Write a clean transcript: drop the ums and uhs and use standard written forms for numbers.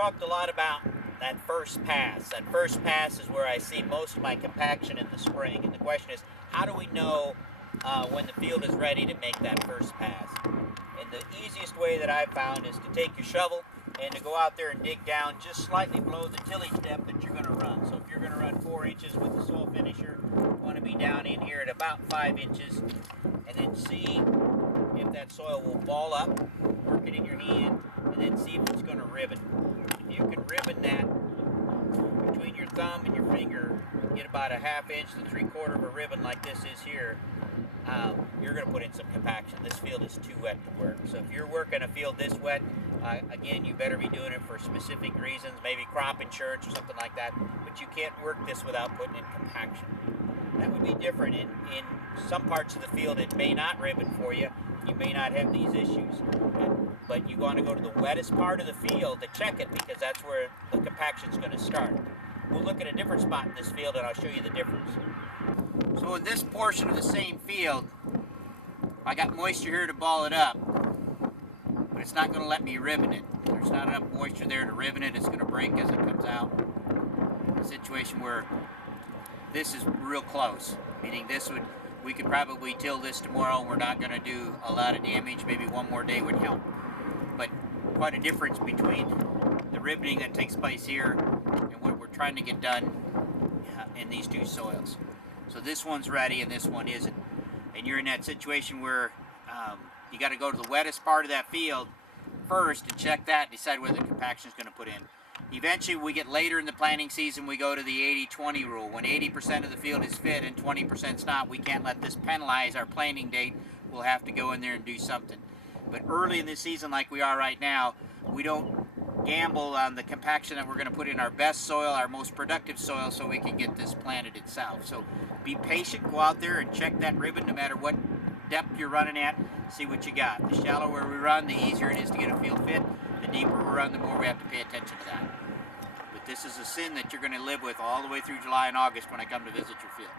talked a lot about that first pass. That first pass is where I see most of my compaction in the spring. And the question is, how do we know when the field is ready to make that first pass? And the easiest way that I've found is to take your shovel and to go out there and dig down just slightly below the tillage depth that you're going to run. So if you're going to run 4 inches with the soil finisher, you want to be down in here at about 5 inches, and then see if that soil will ball up, work it in your hand, and then see if it's going to ribbon. If you can ribbon that between your thumb and your finger, get about a 1/2 inch to 3/4 of a ribbon like this is here, you're going to put in some compaction. This field is too wet to work. So if you're working a field this wet, again, you better be doing it for specific reasons, maybe crop insurance or something like that, but you can't work this without putting in compaction. That would be different in some parts of the field. It may not ribbon for you. You may not have these issues, but you want to go to the wettest part of the field to check it, because that's where the compaction is going to start. We'll look at a different spot in this field and I'll show you the difference. So in this portion of the same field, I got moisture here to ball it up, but it's not going to let me ribbon it. There's not enough moisture there to ribbon it. It's going to break as it comes out. A situation where this is real close, meaning we could probably till this tomorrow and we're not going to do a lot of damage. Maybe one more day would help. But quite a difference between the ribboning that takes place here and what we're trying to get done in these two soils. So this one's ready and this one isn't. And you're in that situation where you got to go to the wettest part of that field first and check that and decide whether the compaction is going to put in. Eventually, we get later in the planting season, we go to the 80-20 rule. When 80% of the field is fit and 20% is not, we can't let this penalize our planting date. We'll have to go in there and do something. But early in the season, like we are right now, we don't gamble on the compaction that we're going to put in our best soil, our most productive soil, so we can get this planted itself. So be patient, go out there and check that ribbon no matter what depth you're running at, see what you got. The shallower we run, the easier it is to get a field fit. The deeper we run, the more we have to pay attention to that. But this is a sin that you're going to live with all the way through July and August when I come to visit your field.